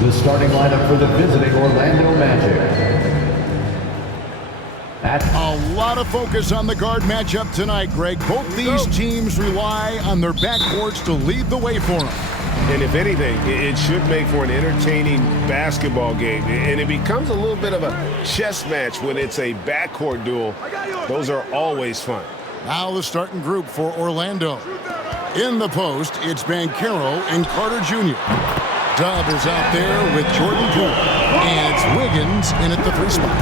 The starting lineup for the visiting Orlando Magic. A lot of focus on the guard matchup tonight, Greg. Both these teams rely on their backcourts to lead the way for them. And if anything, it should make for an entertaining basketball game. And it becomes a little bit of a chess match when it's a backcourt duel. Those are always fun. Now the starting group for Orlando. In the post, it's Banchero and Carter Jr. Dub is out there with Jordan Poole. And it's Wiggins in at the 3 spot.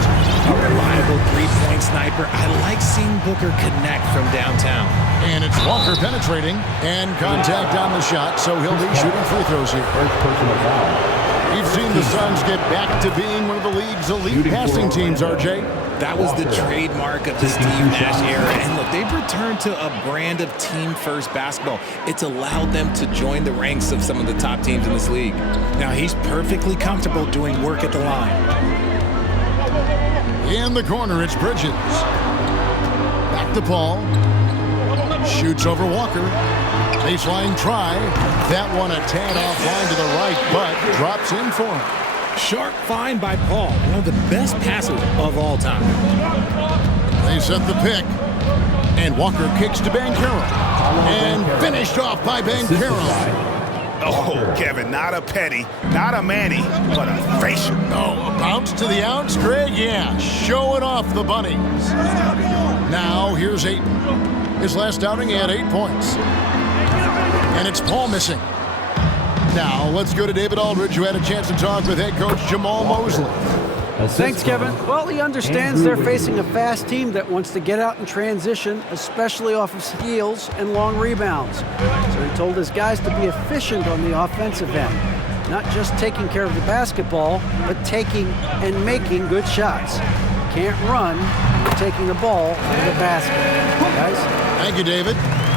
A reliable three-point sniper. I like seeing Booker connect from downtown. And it's Walker penetrating and contact on the shot, so he'll be shooting free throws here. First personal foul. We've seen the Suns get back to being one of the league's elite passing teams, RJ. That was the trademark of the Steve Nash era. And look, they've returned to a brand of team-first basketball. It's allowed them to join the ranks of some of the top teams in this league. Now, he's perfectly comfortable doing work at the line. In the corner, it's Bridges. Back to Paul. Shoots over Walker. Baseline try. That one a tad offline to the right, but drops in for him. Sharp find by Paul, one of the best passers of all time. They set the pick. And Walker kicks to Banchero. And finished off by Banchero. Oh, Kevin, not a petty, not a Manny, but a facial. Oh, a bounce to the ounce, Greg? Yeah, showing off the bunnies. Now, here's Ayton. His last outing, he had 8 points. And it's Paul missing. Now, let's go to David Aldridge, who had a chance to talk with head coach Jamal Mosley. Thanks, Kevin. Well, he understands they're facing a fast team that wants to get out in transition, especially off of steals and long rebounds. So he told his guys to be efficient on the offensive end. Not just taking care of the basketball, but taking and making good shots. Can't run, but taking the ball to the basket. Guys? Thank you, David.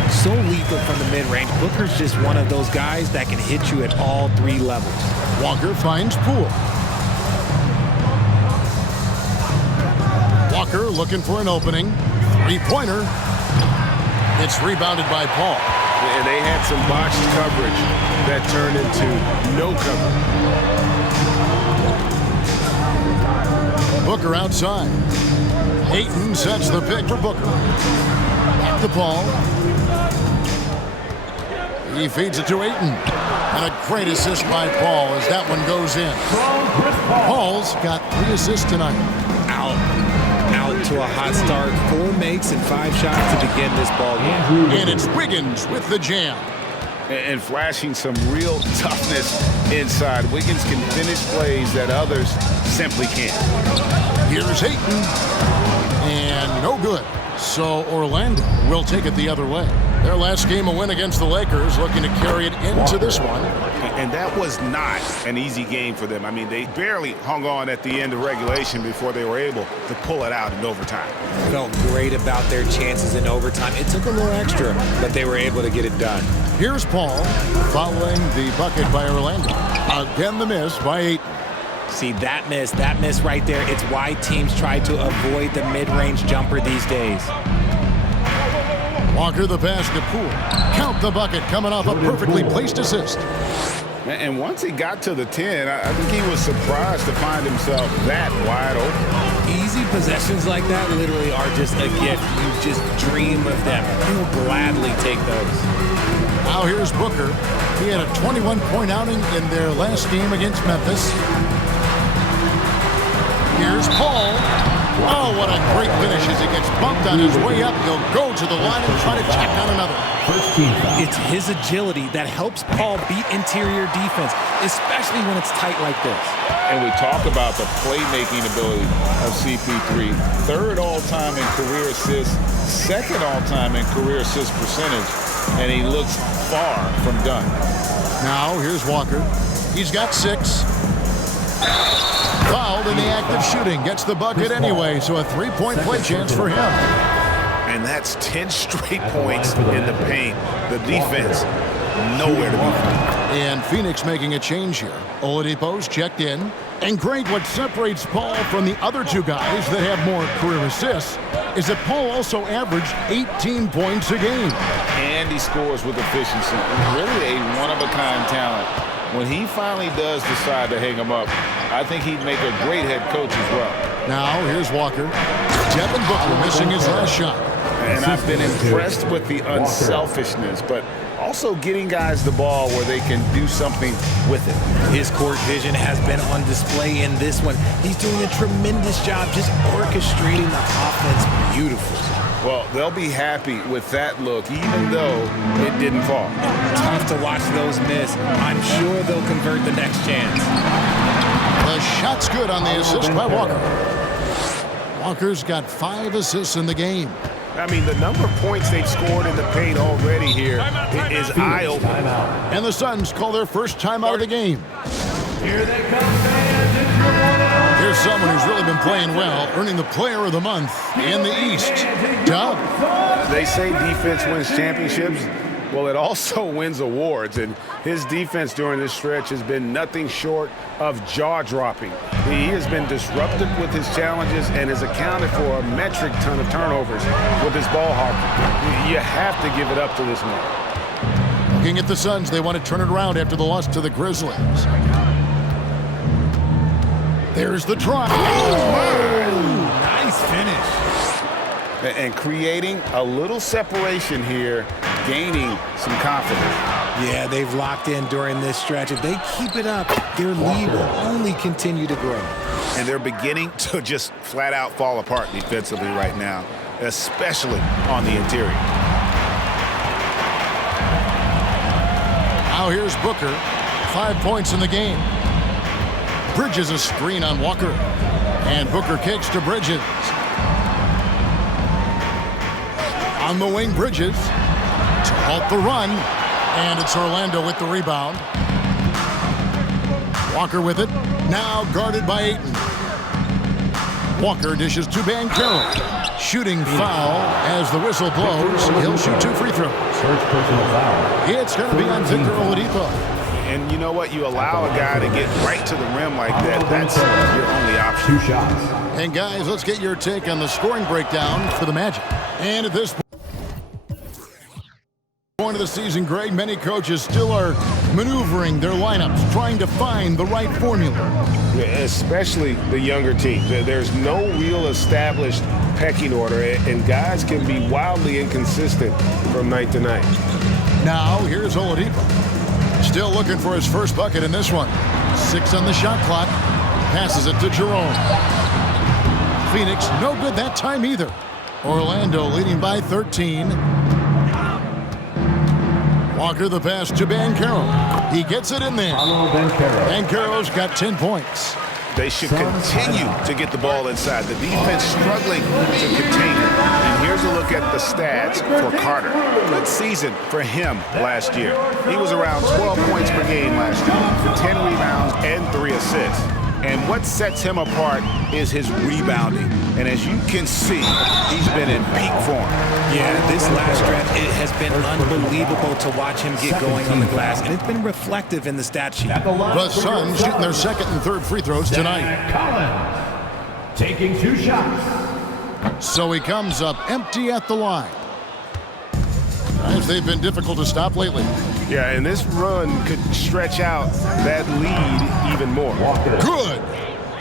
So lethal from the mid-range. Booker's just one of those guys that can hit you at all 3 levels. Walker finds Poole. Walker looking for an opening. 3-pointer. It's rebounded by Paul. And they had some botched coverage that turned into no coverage. Booker outside. Ayton sets the pick for Booker. Back to Paul. He feeds it to Ayton. And a great assist by Paul as that one goes in. Paul's got 3 assists tonight. Out to a hot start. 4 makes and 5 shots to begin this ball game. And it's Wiggins with the jam. And flashing some real toughness inside. Wiggins can finish plays that others simply can't. Here's Ayton. And no good. So Orlando will take it the other way. Their last game a win against the Lakers, looking to carry it into this one. And that was not an easy game for them. I mean, they barely hung on at the end of regulation before they were able to pull it out in overtime. Felt great about their chances in overtime. It took a little extra, but they were able to get it done. Here's Paul following the bucket by Orlando. Again, the miss by Ayton. See, that miss right there, it's why teams try to avoid the mid-range jumper these days. Walker the pass to Poole. Count the bucket coming off a perfectly placed assist. And once he got to the 10, I think he was surprised to find himself that wide open. Easy possessions like that literally are just a gift. You just dream of them. He'll gladly take those. Now here's Booker. He had a 21-point outing in their last game against Memphis. Here's Paul. Oh, what a great finish as he gets bumped on his way up. He'll go to the line and try to check on another. First team foul. It's his agility that helps Paul beat interior defense, especially when it's tight like this. And we talk about the playmaking ability of CP3. 3rd all-time in career assists, 2nd all-time in career assist percentage, and he looks far from done. Now here's Walker. He's got 6. Fouled in the act of shooting. Gets the bucket anyway, so a 3-point play chance for him. And that's 10 straight points in the paint. The defense, nowhere to be found. And Phoenix making a change here. Oladipo's checked in. And Greg, what separates Paul from the other 2 guys that have more career assists is that Paul also averaged 18 points a game. And he scores with efficiency. Really a one-of-a-kind talent. when he finally does decide to hang him up, I think he'd make a great head coach as well. Now, here's Walker. Devin Booker missing his last shot. And I've been impressed with the unselfishness, but also getting guys the ball where they can do something with it. His court vision has been on display in this one. He's doing a tremendous job just orchestrating the offense beautifully. Well, they'll be happy with that look, even though it didn't fall. Tough to watch those miss. I'm sure they'll convert the next chance. The shot's good on the assist by Walker. Walker's got 5 assists in the game. I mean, the number of points they've scored in the paint already here is eye-opening. And the Suns call their first timeout of the game. Here they come, fans. It's your one. Here's someone who's really been playing well, earning the Player of the Month in the East. Dub. They say defense wins championships. Well, it also wins awards, and his defense during this stretch has been nothing short of jaw-dropping. He has been disruptive with his challenges and has accounted for a metric ton of turnovers with his ball hawking. You have to give it up to this man. Looking at the Suns, they want to turn it around after the loss to the Grizzlies. There's the try. Nice finish. And creating a little separation here, gaining some confidence. Yeah, they've locked in during this stretch. If they keep it up, their lead will only continue to grow. And they're beginning to just flat out fall apart defensively right now, especially on the interior. Now here's Booker. 5 points in the game. Bridges a screen on Walker. And Booker kicks to Bridges. On the wing, Bridges to halt the run. And it's Orlando with the rebound. Walker with it. Now guarded by Ayton. Walker dishes to Banchero. Shooting foul as the whistle blows. He'll shoot 2 free throws. First personal foul. It's going to be on Victor Oladipo. And you know what? You allow a guy to get right to the rim like that. That's your only option. 2 shots. And guys, let's get your take on the scoring breakdown for the Magic. And at this point of the season, Greg, many coaches still are maneuvering their lineups, trying to find the right formula. Yeah, especially the younger teams. There's no real established pecking order, and guys can be wildly inconsistent from night to night. Now, here's Oladipo. Still looking for his first bucket in this one. 6 on the shot clock. Passes it to Jerome. Phoenix, no good that time either. Orlando leading by 13. Walker the pass to Banchero. He gets it in there. Banchero's got 10 points. They should continue to get the ball inside. The defense struggling to contain it. And here's a look at the stats for Carter. Good season for him last year. He was around 12 points per game last year, 10 rebounds and 3 assists. And what sets him apart is his rebounding. And as you can see, he's been in peak form. Yeah, this last stretch, it has been unbelievable to watch him get going on the glass. And it's been reflective in the stat sheet. The Suns shooting their second and third free throws tonight. Collins taking 2 shots. So he comes up empty at the line. As they've been difficult to stop lately. Yeah, and this run could stretch out that lead even more. Good.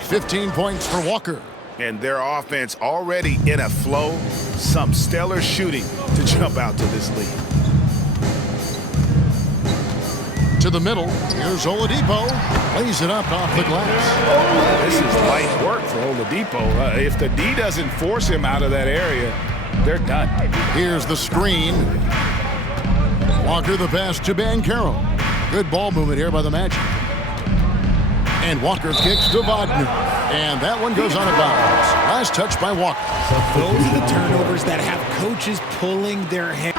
15 points for Walker. And their offense already in a flow. Some stellar shooting to jump out to this lead. To the middle. Here's Oladipo. Lays it up off the glass. This is light work for Oladipo. If the D doesn't force him out of that area, they're done. Here's the screen. Walker the pass to Banchero. Good ball movement here by the Magic. And Walker kicks to Wagner. And that one goes out of bounds. Last touch by Walker. Those are the turnovers that have coaches pulling their hair.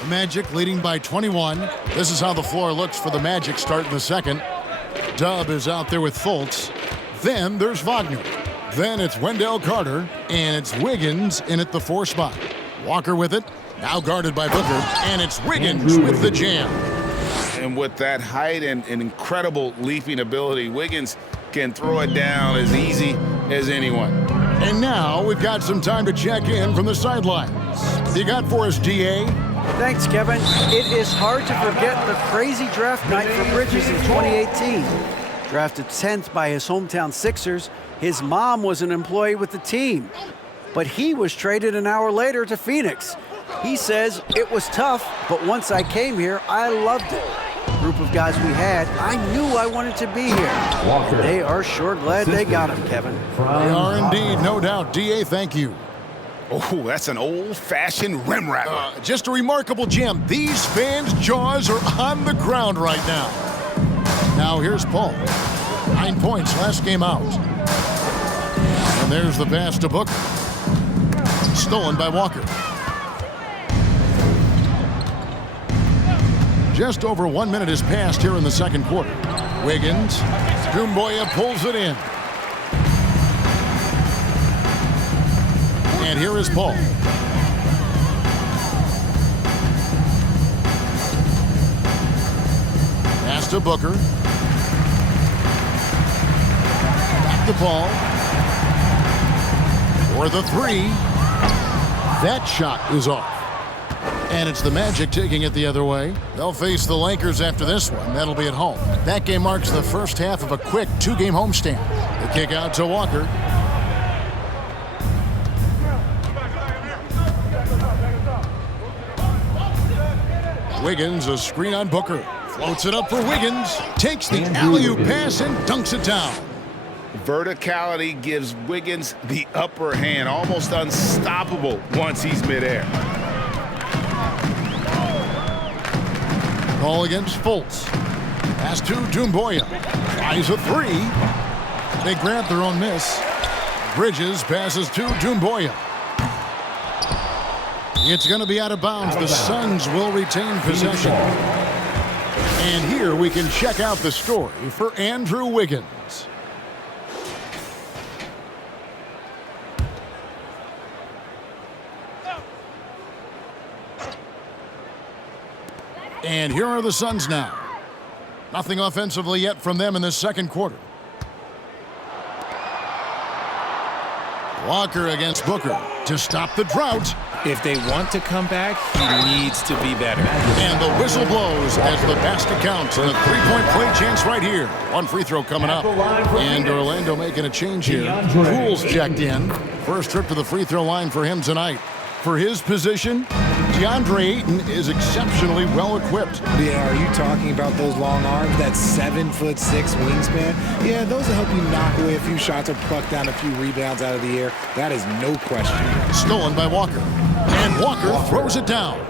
The Magic leading by 21. This is how the floor looks for the Magic starting the second. Dub is out there with Fultz. Then there's Wagner. Then it's Wendell Carter, and it's Wiggins in at the 4 spot. Walker with it, now guarded by Booker, and it's Wiggins with the jam. And with that height and incredible leaping ability, Wiggins can throw it down as easy as anyone. And now we've got some time to check in from the sidelines. You got for us, DA? Thanks, Kevin. It is hard to forget the crazy draft night for Bridges in 2018. Drafted 10th by his hometown Sixers, his mom was an employee with the team. But he was traded an hour later to Phoenix. He says, it was tough, but once I came here, I loved it. The group of guys we had, I knew I wanted to be here. And they are sure glad they got him, Kevin. They are indeed, no doubt. DA, thank you. Oh, that's an old-fashioned rim wrapper. Just a remarkable gem. These fans' jaws are on the ground right now. Now here's Paul. 9 points last game out. And there's the pass to Booker. Stolen by Walker. Just over 1 minute has passed here in the second quarter. Wiggins. Doumbouya pulls it in. And here is Paul. Pass to Booker. Back to Paul. For the three. That shot is off. And it's the Magic taking it the other way. They'll face the Lakers after this one. That'll be at home. That game marks the first half of a quick 2-game homestand. The kick out to Walker. Wiggins, a screen on Booker. Floats it up for Wiggins. Takes the alley-oop pass and dunks it down. Verticality gives Wiggins the upper hand, almost unstoppable once he's midair. Ball against Fultz. Pass to Doumbouya. Tries a three. They grant their own miss. Bridges passes to Doumbouya. It's going to be out of bounds. The Suns will retain possession. And here we can check out the story for Andrew Wiggins. And here are the Suns now. Nothing offensively yet from them in this second quarter. Walker against Booker to stop the drought. If they want to come back, he needs to be better. And the whistle blows as the basket counts. And a three-point play chance right here. One free throw coming up. And Orlando making a change here. Poole's checked in. First trip to the free throw line for him tonight. For his position, DeAndre Ayton is exceptionally well equipped. Yeah, are you talking about those long arms, that 7'6" wingspan? Yeah, those will help you knock away a few shots or pluck down a few rebounds out of the air. That is no question. Stolen by Walker. And Walker throws it down.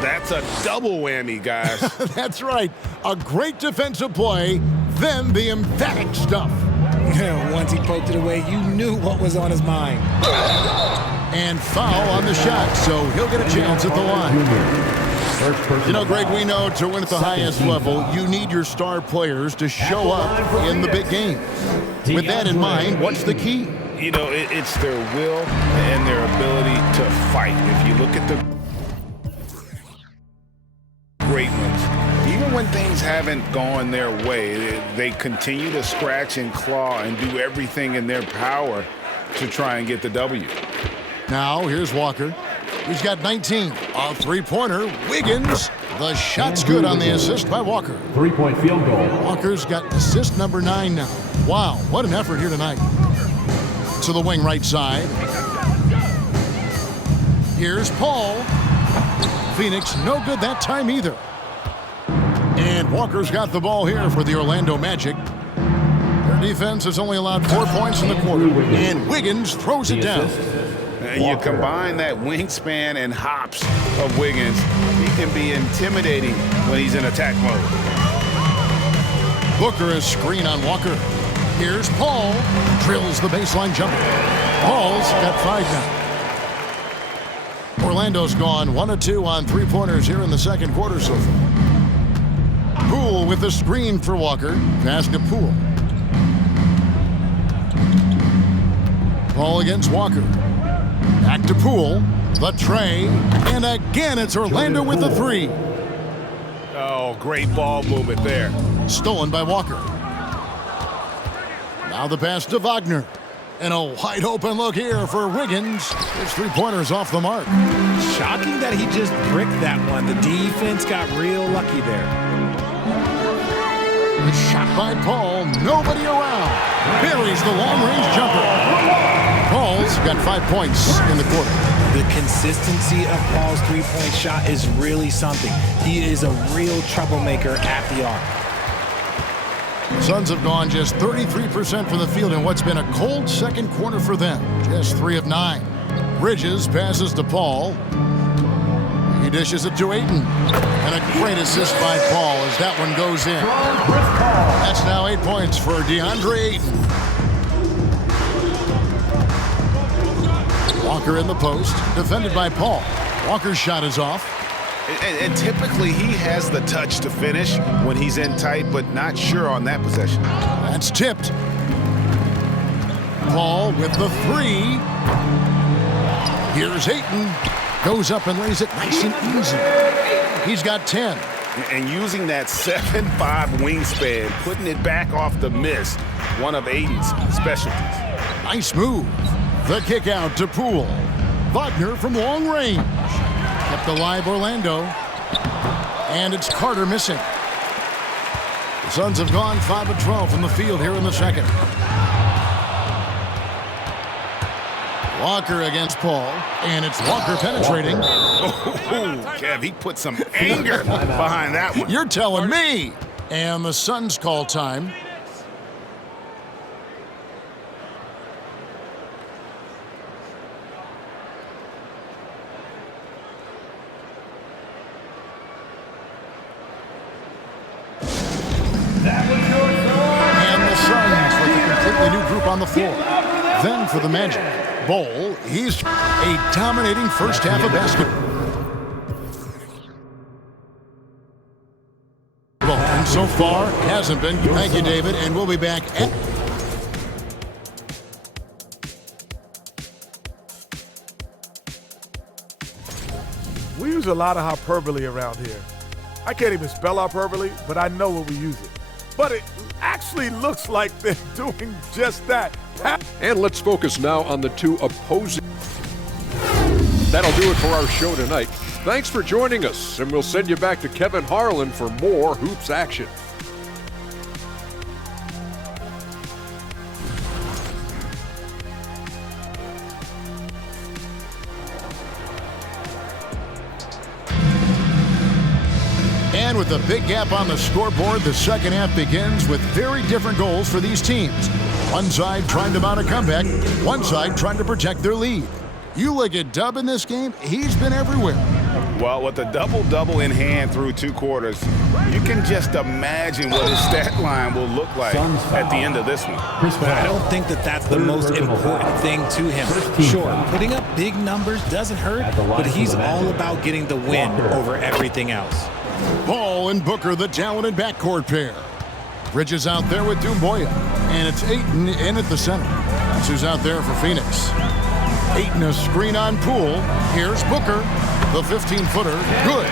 That's a double whammy, guys. That's right. A great defensive play, then the emphatic stuff. Yeah, once he poked it away, you knew what was on his mind. And foul on the shot, so he'll get a chance at the line. You know, Greg, we know to win at the highest level, you need your star players to show up in the big games. With that in mind, what's the key? You know, it's their will and their ability to fight. If you look at the great ones, even when things haven't gone their way, they continue to scratch and claw and do everything in their power to try and get the W. Now, here's Walker. He's got 19. A three-pointer. Wiggins. The shot's good on the assist by Walker. Three-point field goal. Walker's got assist number 9 now. Wow, what an effort here tonight. To the wing right side. Here's Paul. Phoenix no good that time either. And Walker's got the ball here for the Orlando Magic. Their defense has only allowed 4 points in the quarter. And Wiggins throws it down. And you combine that wingspan and hops of Wiggins, he can be intimidating when he's in attack mode. Booker is screen on Walker. Here's Paul. Drills the baseline jumper. Paul's got 5 now. Orlando's gone 1 of 2 on three-pointers here in the second quarter so far. Poole with the screen for Walker. Pass to Poole. Ball against Walker. Back to Poole. The tray. And again, it's Orlando with the 3. Oh, great ball movement there. Stolen by Walker. Now the pass to Wagner. And a wide open look here for Wiggins. His three-pointer's off the mark. Shocking that he just bricked that one. The defense got real lucky there. The shot by Paul. Nobody around. Buries the long-range jumper. Paul's got 5 points in the quarter. The consistency of Paul's three-point shot is really something. He is a real troublemaker at the arc. Suns have gone just 33% from the field in what's been a cold second quarter for them. Just 3 of 9. Bridges passes to Paul. He dishes it to Ayton. And a great assist by Paul as that one goes in. That's now 8 points for DeAndre Ayton. Walker in the post, defended by Paul. Walker's shot is off. And typically he has the touch to finish when he's in tight, but not sure on that possession. That's tipped. Paul with the three. Here's Ayton. Goes up and lays it nice and easy. He's got 10. And using that 7'5" wingspan, putting it back off the miss, one of Ayton's specialties. Nice move. The kick out to Poole. Wagner from long range. Kept alive Orlando. And it's Carter missing. The Suns have gone 5 of 12 from the field here in the second. Walker against Paul. And it's Walker penetrating. Oh, Kev, he put some anger behind that one. You're telling me. And the Suns call time. On the floor. Then for the Magic. Bol, he's a dominating first half of basketball. And so far, hasn't been. Thank you, David, and we'll be back at... We use a lot of hyperbole around here. I can't even spell hyperbole, but I know when we use it. But it actually looks like they're doing just that. And let's focus now on the two opposing. That'll do it for our show tonight. Thanks for joining us, and we'll send you back to Kevin Harlan for more hoops action. And with a big gap on the scoreboard, the second half begins with very different goals for these teams. One side trying to mount a comeback, one side trying to protect their lead. You look at Dub in this game, he's been everywhere. Well, with a double-double in hand through 2 quarters, you can just imagine what his stat line will look like at the end of this one. But I don't think that that's the most important thing to him. Sure, putting up big numbers doesn't hurt, but he's all about getting the win over everything else. Ball and Booker, the talented backcourt pair. Bridges out there with Doumbouya, and it's Ayton in at the center. That's who's out there for Phoenix. Ayton a screen on Poole. Here's Booker, the 15-footer. Good.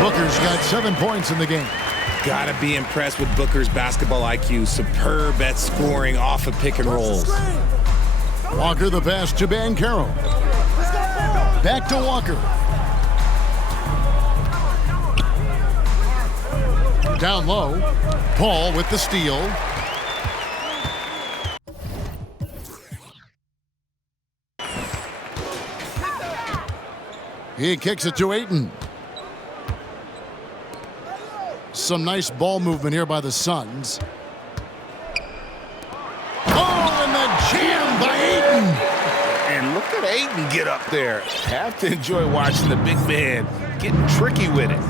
Booker's got 7 points in the game. Gotta be impressed with Booker's basketball IQ. Superb at scoring off of pick and rolls. Walker the pass to Banchero. Back to Walker. Down low. Paul with the steal. He kicks it to Ayton. Some nice ball movement here by the Suns. Oh, and the jam by Ayton. And look at Ayton get up there. Have to enjoy watching the big man getting tricky with it.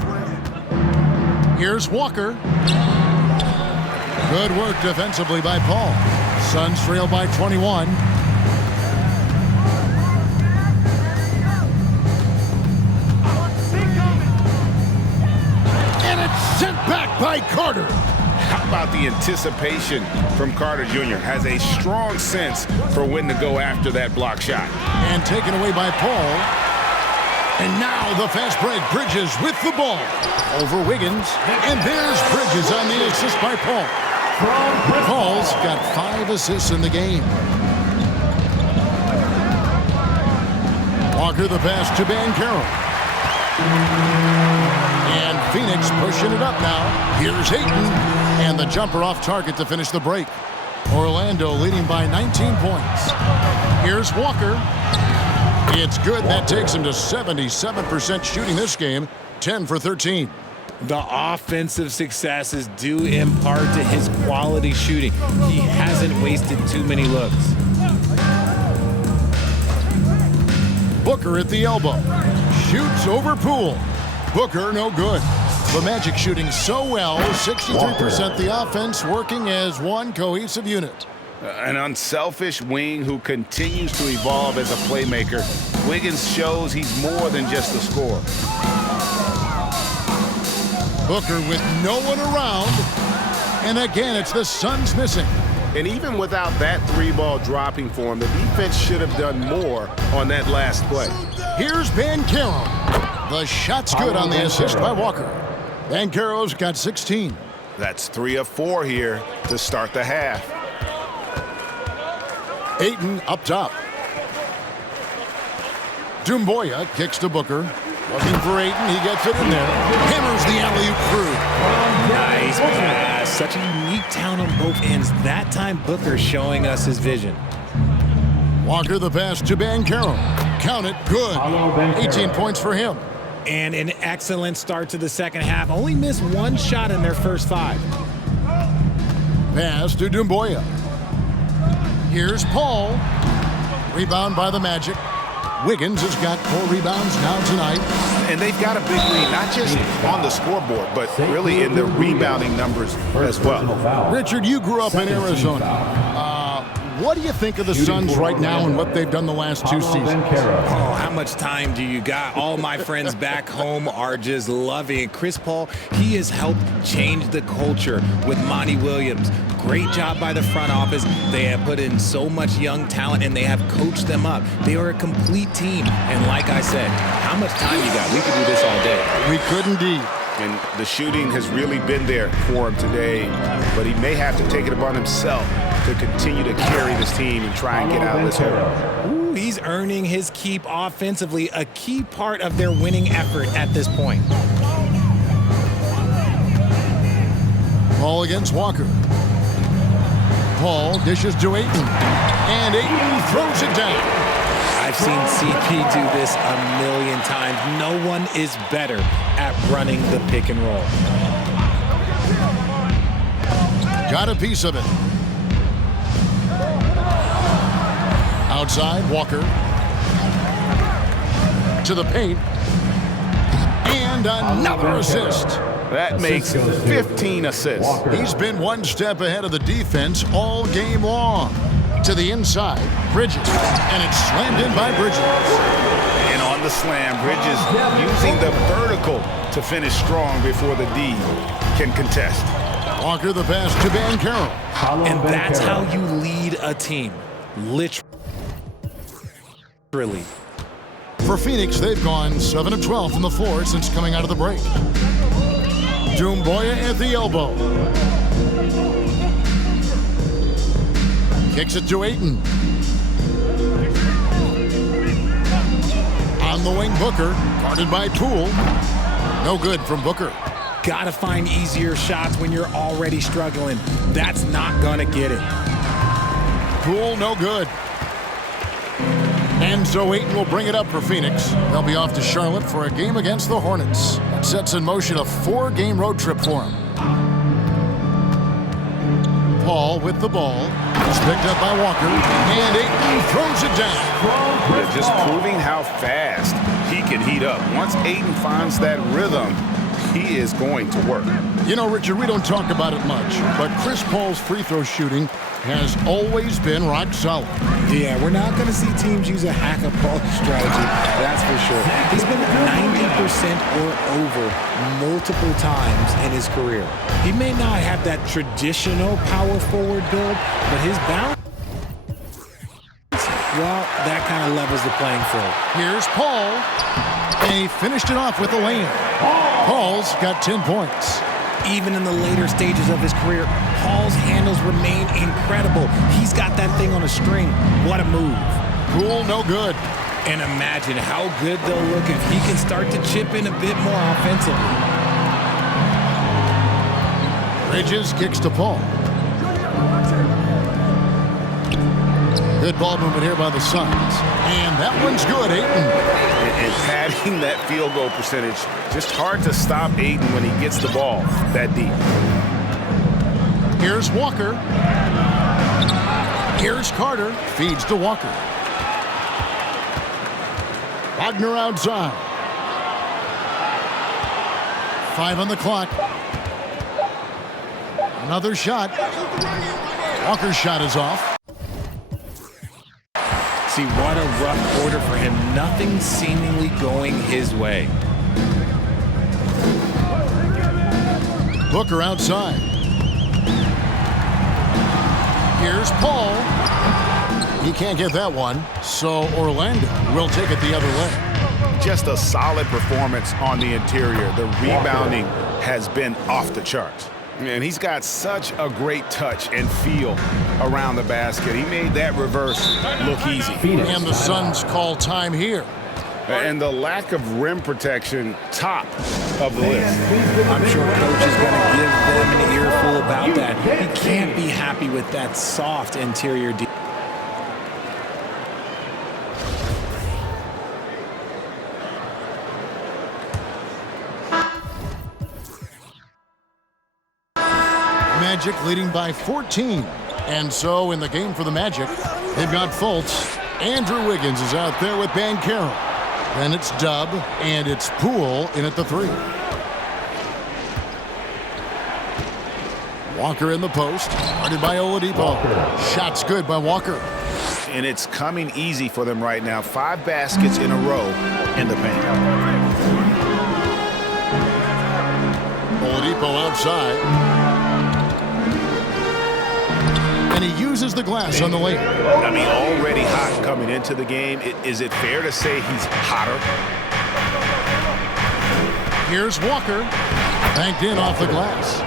Here's Walker. Good work defensively by Paul. Suns trail by 21. And it's sent back by Carter. How about the anticipation from Carter Jr. Has a strong sense for when to go after that block shot. And taken away by Paul. And now the fast break. Bridges with the ball. Over Wiggins. And there's Bridges on the assist by Paul. Paul's got 5 assists in the game. Walker the pass to Banchero. And Phoenix pushing it up now. Here's Ayton. And the jumper off target to finish the break. Orlando leading by 19 points. Here's Walker. It's good. That takes him to 77% shooting this game. 10 for 13. The offensive success is due in part to his quality shooting. He hasn't wasted too many looks. Booker at the elbow. Shoots over Poole. Booker no good. The Magic shooting so well, 63% the offense working as one cohesive unit. An unselfish wing who continues to evolve as a playmaker. Wiggins shows he's more than just a scorer. Booker with no one around. And again, it's the Suns missing. And even without that three-ball dropping for him, the defense should have done more on that last play. Here's Banchero. The shot's good on the assist by Walker. Banchero's got 16. That's 3 of 4 here to start the half. Ayton up top. Doumbouya kicks to Booker. Looking for Ayton. He gets it in there. Hammers the alley-oop through. Nice pass. Such a unique talent on both ends. That time, Booker showing us his vision. Walker the pass to Banchero. Count it. Good. 18 points for him. And an excellent start to the second half. Only missed one shot in their first 5. Pass to Doumbouya. Here's Paul. Rebound by the Magic. Wiggins has got 4 rebounds now tonight. And they've got a big lead, not just on the scoreboard, but really in the rebounding numbers as well. Richard, you grew up in Arizona. What do you think of the Suns right now and what they've done the last 2 seasons? Oh, how much time do you got? All my friends back home are just loving it. Chris Paul, he has helped change the culture with Monty Williams. Great job by the front office. They have put in so much young talent, and they have coached them up. They are a complete team. And like I said, how much time you got? We could do this all day. We could indeed. And the shooting has really been there for him today, but he may have to take it upon himself to continue to carry this team and try and get out of this hole. Ooh, he's earning his keep offensively, a key part of their winning effort at this point. Ball against Walker. Paul dishes to Ayton. And Ayton throws it down. I've seen CP do this a million times. No one is better at running the pick and roll. Got a piece of it. Outside, Walker. To the paint. And another assist. That makes 15 assists. He's been one step ahead of the defense all game long. To the inside, Bridges. And it's slammed in by Bridges. And on the slam, Bridges using the vertical to finish strong before the D can contest. Walker the pass to Banchero. And that's how you lead a team. Literally. For Phoenix, they've gone 7 of 12 from the floor since coming out of the break. Doumbouya at the elbow. Kicks it to Ayton. On the wing, Booker. Guarded by Poole. No good from Booker. Gotta find easier shots when you're already struggling. That's not gonna get it. Poole, no good. And so Ayton will bring it up for Phoenix. They'll be off to Charlotte for a game against the Hornets. That sets in motion a 4-game road trip for him. Paul with the ball. It's picked up by Walker. And Ayton throws it down. Yeah, just proving how fast he can heat up. Once Ayton finds that rhythm, he is going to work. You know, Richard, we don't talk about it much, but Chris Paul's free throw shooting has always been rock solid. Yeah, we're not going to see teams use a hack-a-ball strategy, that's for sure. He's been 90% or over multiple times in his career. He may not have that traditional power forward build, but his balance, well, that kind of levels the playing field. Here's Paul. And he finished it off with a lane. Paul's got 10 points. Even in the later stages of his career, Paul's handles remain incredible. He's got that thing on a string. What a move. Poole, no good. And imagine how good they'll look if he can start to chip in a bit more offensively. Bridges kicks to Paul. Good ball movement here by the Suns. And that one's good, Ayton. And padding that field goal percentage, just hard to stop Ayton when he gets the ball that deep. Here's Walker. Here's Carter. Feeds to Walker. Wagner outside. 5 on the clock. Another shot. Walker's shot is off. See, what a rough quarter for him. Nothing seemingly going his way. Booker outside. Here's Paul. He can't get that one, so Orlando will take it the other way. Just a solid performance on the interior. The rebounding has been off the charts. And he's got such a great touch and feel around the basket. He made that reverse look easy. And the Suns call time here. And the lack of rim protection, top of the list. I'm sure coach is going to give them an earful about that. He can't be happy with that soft interior defense. Magic leading by 14. And so in the game for the Magic, they've got Fultz. Andrew Wiggins is out there with MyCAREER. Then it's Dub, and it's Poole in at the 3. Walker in the post, guarded by Oladipo. Shot's good by Walker. And it's coming easy for them right now. 5 baskets in a row in the paint. Oladipo outside. And he uses the glass on the lane. I mean, already hot coming into the game. Is it fair to say he's hotter? Here's Walker. Banked in off the glass.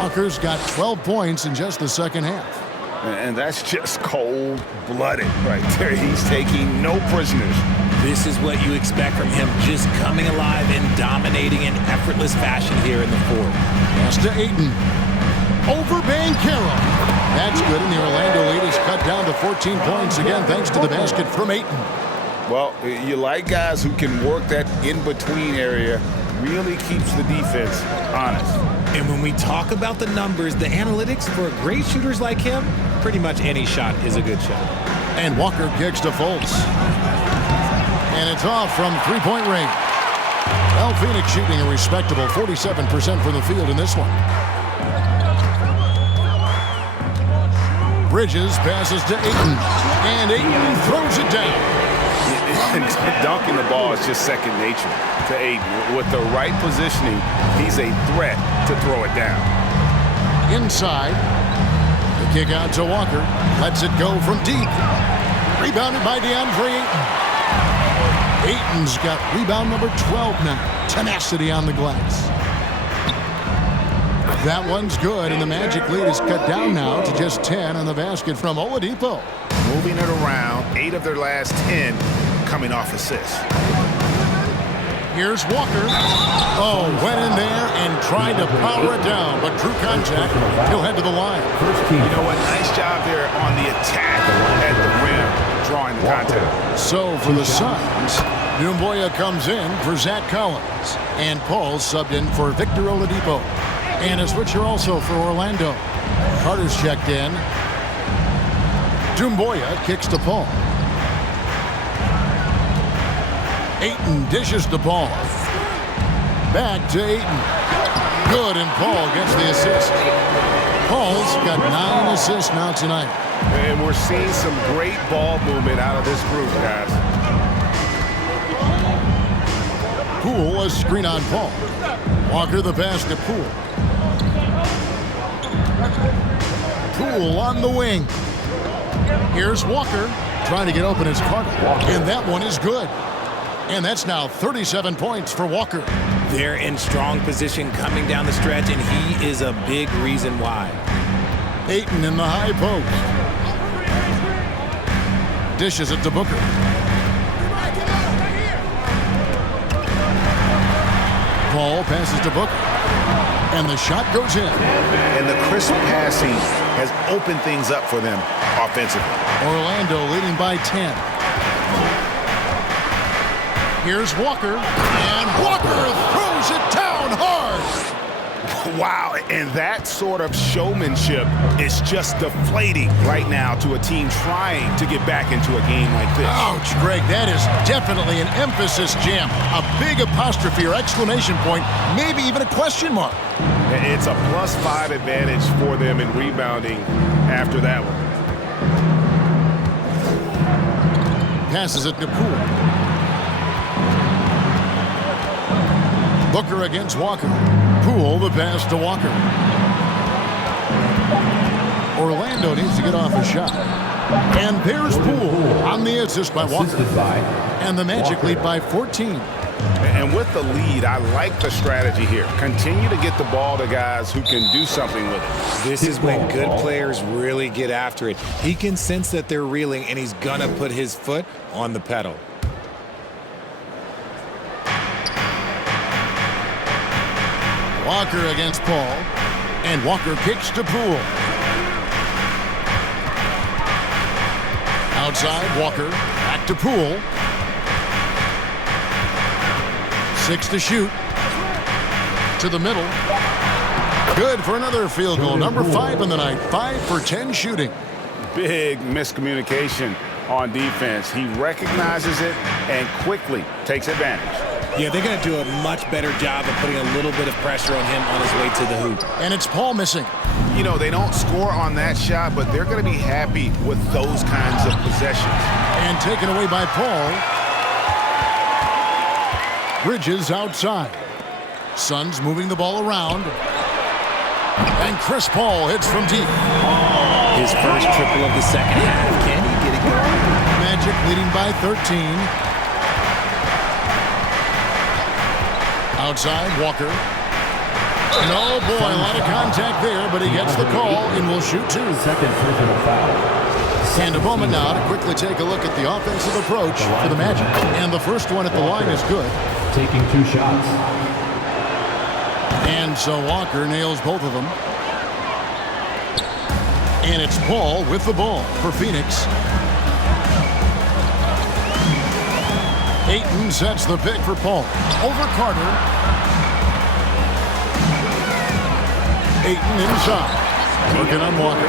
Walker's got 12 points in just the second half. And that's just cold-blooded right there. He's taking no prisoners. This is what you expect from him, just coming alive and dominating in effortless fashion here in the fourth. Pass to Ayton. Over MyCAREER. That's good, and the Orlando lead is cut down to 14 points again, thanks to the basket from Ayton. Well, you like guys who can work that in-between area, really keeps the defense honest. And when we talk about the numbers, the analytics for great shooters like him, pretty much any shot is a good shot. And Walker kicks to Fultz. And it's off from three-point range. Well, Phoenix shooting a respectable 47% from the field in this one. Bridges passes to Ayton, and Ayton throws it down. Dunking the ball is just second nature to Ayton. With the right positioning, he's a threat to throw it down. Inside, the kick out to Walker. Lets it go from deep. Rebounded by DeAndre Ayton. Ayton's got rebound number 12 now. Tenacity on the glass. That one's good, and the Magic lead is cut down now to just 10 on the basket from Oladipo. Moving it around, 8 of their last 10 coming off assists. Here's Walker. Oh, went in there and tried to power it down, but drew contact. He'll head to the line. You know what? Nice job there on the attack at the rim, drawing the contact. So for the Suns, Doumbouya comes in for Zach Collins, and Paul subbed in for Victor Oladipo. And a switcher also for Orlando. Carter's checked in. Doumbouya kicks to Paul. Ayton dishes to Paul. Back to Ayton. Good, and Paul gets the assist. Paul's got 9 assists now tonight. And we're seeing some great ball movement out of this group, guys. Poole, a screen on Paul. Walker the pass to Poole. Poole on the wing. Here's Walker trying to get open as Carter. And that one is good. And that's now 37 points for Walker. They're in strong position coming down the stretch, and he is a big reason why. Ayton in the high post. Dishes it to Booker. Paul passes to Booker. And the shot goes in. And the crisp passing has opened things up for them offensively. Orlando leading by 10. Here's Walker. And Walker throws it down hard. Wow, and that sort of showmanship is just deflating right now to a team trying to get back into a game like this. Ouch, Greg, that is definitely an emphasis jam. A big apostrophe or exclamation point, maybe even a question mark. It's a +5 advantage for them in rebounding after that one. Passes it to Poole. Booker against Walker. Poole, the pass to Walker. Orlando needs to get off a shot. And there's Poole on the assist by Walker. And the Magic lead by 14. And with the lead, I like the strategy here. Continue to get the ball to guys who can do something with it. This is when good players really get after it. He can sense that they're reeling, and he's going to put his foot on the pedal. Walker against Paul. And Walker kicks to Poole. Outside, Walker. Back to Poole. 6 to shoot. To the middle. Good for another field goal. Number 5 in the night. 5 for 10 shooting. Big miscommunication on defense. He recognizes it and quickly takes advantage. Yeah, they're going to do a much better job of putting a little bit of pressure on him on his way to the hoop. And it's Paul missing. You know, they don't score on that shot, but they're going to be happy with those kinds of possessions. And taken away by Paul. Bridges outside. Suns moving the ball around. And Chris Paul hits from deep. His first triple of the second half. Can he get it going? Magic leading by 13. Outside, Walker. And oh boy, a lot of contact there, but he gets the call and will shoot 2. Second personal foul. And a moment now to quickly take a look at the offensive approach for the Magic. And the first one at the line is good. Taking 2 shots. And so Walker nails both of them. And it's Paul with the ball for Phoenix. Ayton sets the pick for Paul. Over Carter. Ayton inside. Working on Walker.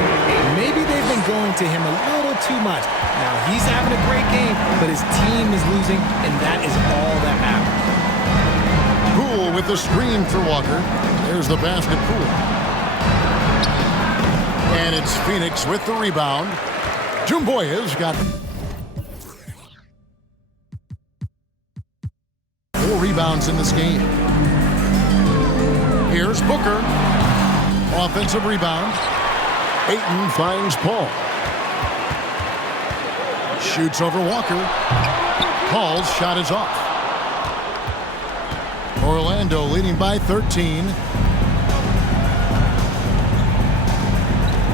Maybe they've been going to him a little too much. Now, he's having a great game, but his team is losing, and that is all that matters. Poole with the screen for Walker. There's the basket, Poole. And it's Phoenix with the rebound. Jumboya's got 4 rebounds in this game. Here's Booker. Offensive rebound. Ayton finds Paul. Shoots over Walker. Paul's shot is off. Orlando leading by 13.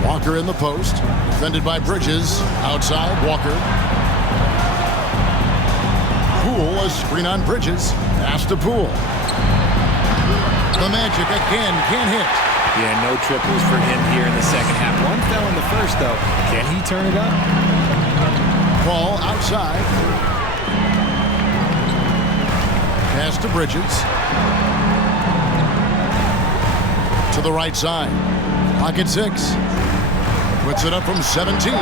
Walker in the post. Defended by Bridges. Outside, Walker. Poole, a screen on Bridges. Pass to Poole. The Magic again can't hit. Yeah, no triples for him here in the second half. One fell in the first, though. Can he turn it up? Paul outside. Pass to Bridges. To the right side. Pocket 6. Puts it up from 17.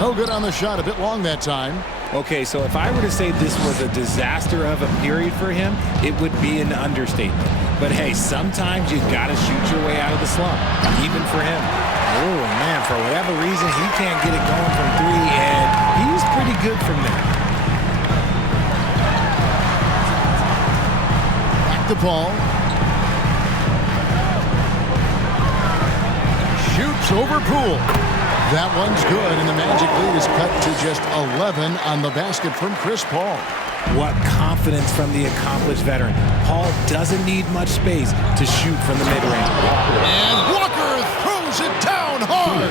No good on the shot. A bit long that time. Okay, so if I were to say this was a disaster of a period for him, it would be an understatement. But hey, sometimes you got to shoot your way out of the slump, even for him. Oh, man, for whatever reason, he can't get it going from 3, and he's pretty good from there. Back to Paul. Shoots over Poole. That one's good, and the Magic lead is cut to just 11 on the basket from Chris Paul. What confidence from the accomplished veteran. Paul doesn't need much space to shoot from the mid-range. And Walker throws it down hard.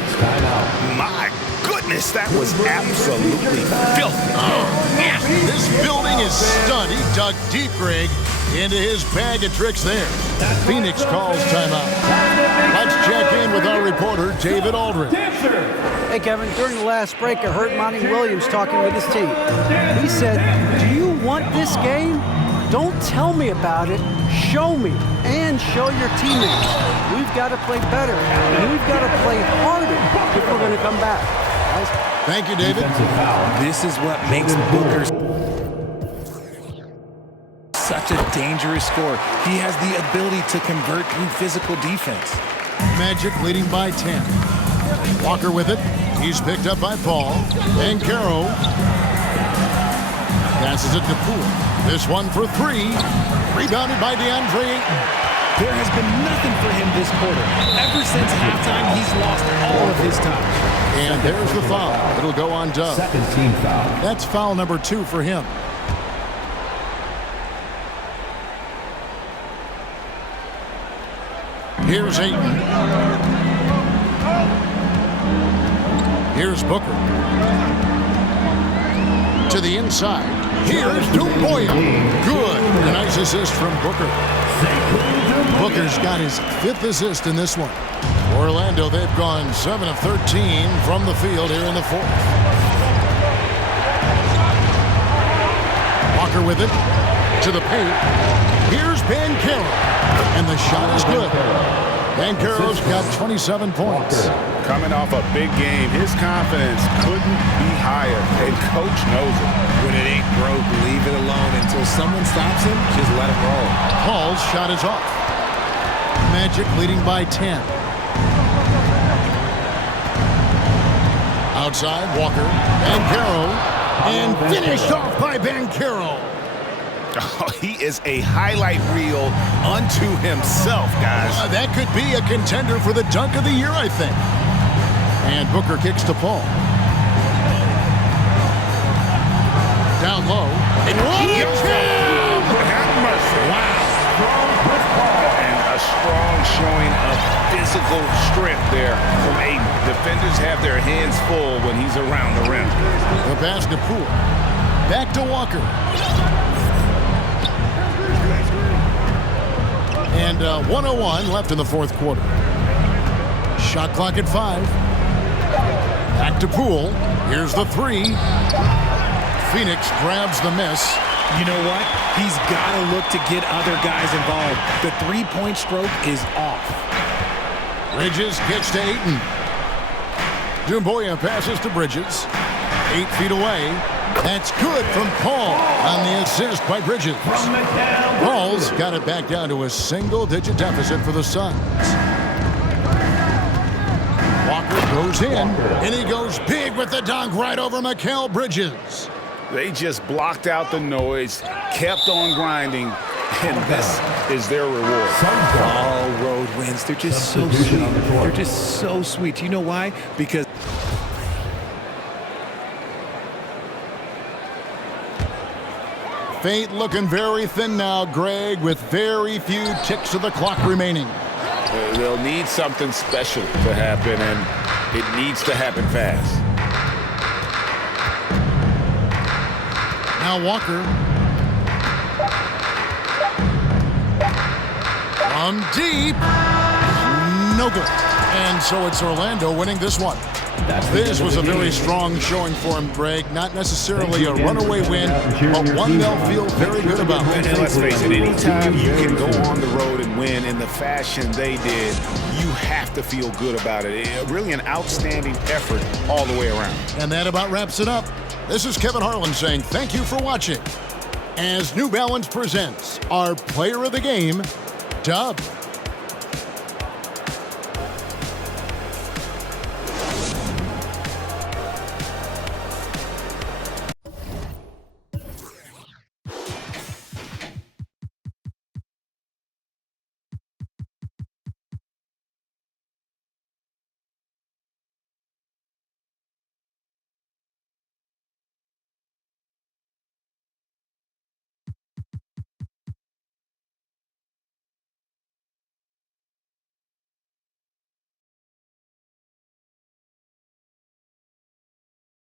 My goodness, that was absolutely filthy. Oh, yeah. This building is stunned. He dug deep, Greg. into his bag of tricks there. Phoenix calls timeout. Let's check in with our reporter, David Aldridge. Hey, Kevin, during the last break, I heard Monty Williams talking with his team. He said, do you want this game? Don't tell me about it. Show me and show your teammates. We've got to play better, and we've got to play harder if we're going to come back. Guys. Thank you, David. This is what makes Booker such a dangerous scorer. He has the ability to convert through physical defense. Magic leading by 10. Walker with it. He's picked up by Paul. And Caro passes it to Poole. This one for three. Rebounded by DeAndre Ayton. There has been nothing for him this quarter. Ever since halftime, he's lost all of his touch. And there's the foul. It'll go on Dove. Second team foul. That's foul number 2 for him. Here's Ayton. Here's Booker. To the inside. Here's Dumboya. Good. A nice assist from Booker. Booker's got his 5th assist in this one. Orlando, they've gone 7 of 13 from the field here in the 4th. Walker with it. To the paint. Here's Bancaro. And the shot is good. Bancaro's got 27 points. Coming off a big game, his confidence couldn't be higher, and coach knows it. When it ain't broke, leave it alone until someone stops him. Just let him roll. Paul's shot is off. Magic leading by 10. Outside, Walker, Bancaro, and finished off by Bancaro. Oh, he is a highlight reel unto himself, guys. That could be a contender for the dunk of the year, I think. And Booker kicks to Paul. Down low. And Have mercy. Wow. And a strong showing of physical strength there from Ayton. Defenders have their hands full when he's around the rim. The pass to Poole. Back to Walker. And 1:01 left in the 4th quarter. Shot clock at 5. Back to Poole. Here's the 3. Phoenix grabs the miss. You know what? He's got to look to get other guys involved. The three-point stroke is off. Bridges gets to Ayton. Dumboya passes to Bridges. 8 feet away. That's good from Paul on the assist by Bridges. Paul's got it back down to a single-digit deficit for the Suns. Walker goes in, and he goes big with the dunk right over Mikal Bridges. They just blocked out the noise, kept on grinding, and this is their reward. All road wins. They're just so sweet. They're just so sweet. You know why? Because Fate looking very thin now, Greg, with very few ticks of the clock remaining. They'll need something special to happen, and it needs to happen fast. Now Walker. From deep. No good. And so it's Orlando winning this one. This was a very strong showing for him, Greg. Not necessarily a runaway win, but one they'll feel very good about. And let's face it, anytime you can go on the road and win in the fashion they did, you have to feel good about it. Really an outstanding effort all the way around. And that about wraps it up. This is Kevin Harlan saying thank you for watching as New Balance presents our player of the game, Dub.